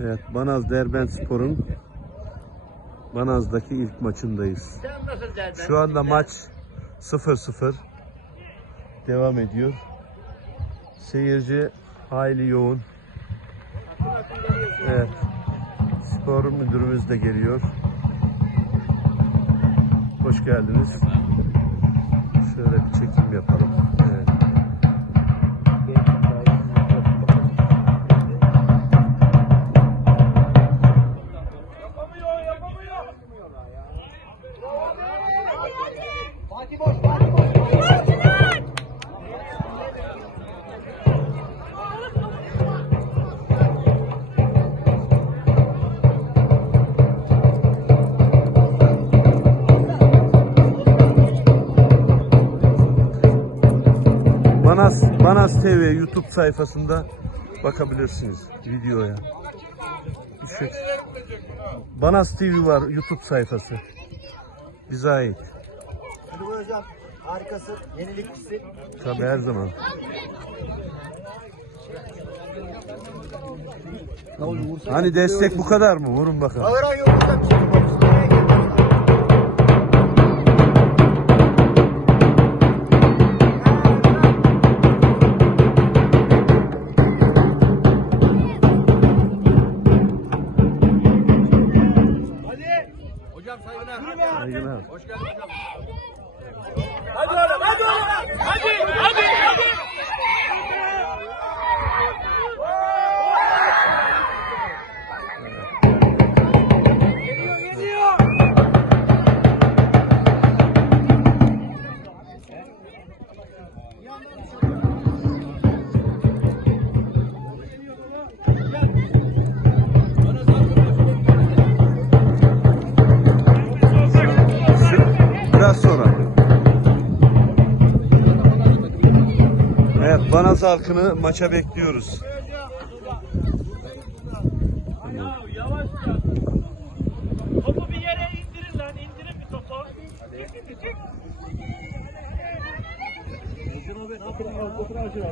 Evet, Banaz Derbent Spor'un Banaz'daki ilk maçındayız. Şu anda maç 0-0 devam ediyor. Seyirci hayli yoğun. Evet. Spor müdürümüz de geliyor. Hoş geldiniz. Şöyle bir çekim yapalım. Evet. Banas, Banas TV YouTube sayfasında bakabilirsiniz videoya. Şu, Banas TV var YouTube sayfası. Bize ait. Hadi hocam. Harikasın. Tabii her zaman. Hani destek bu kadar mı? Vurun bakalım. Ağıran yok hocam. Saygılar. Hoş geldin hocam. Biraz Evet, Banaz halkını maça bekliyoruz. Topu bir yere indirin lan, indirin bir topu.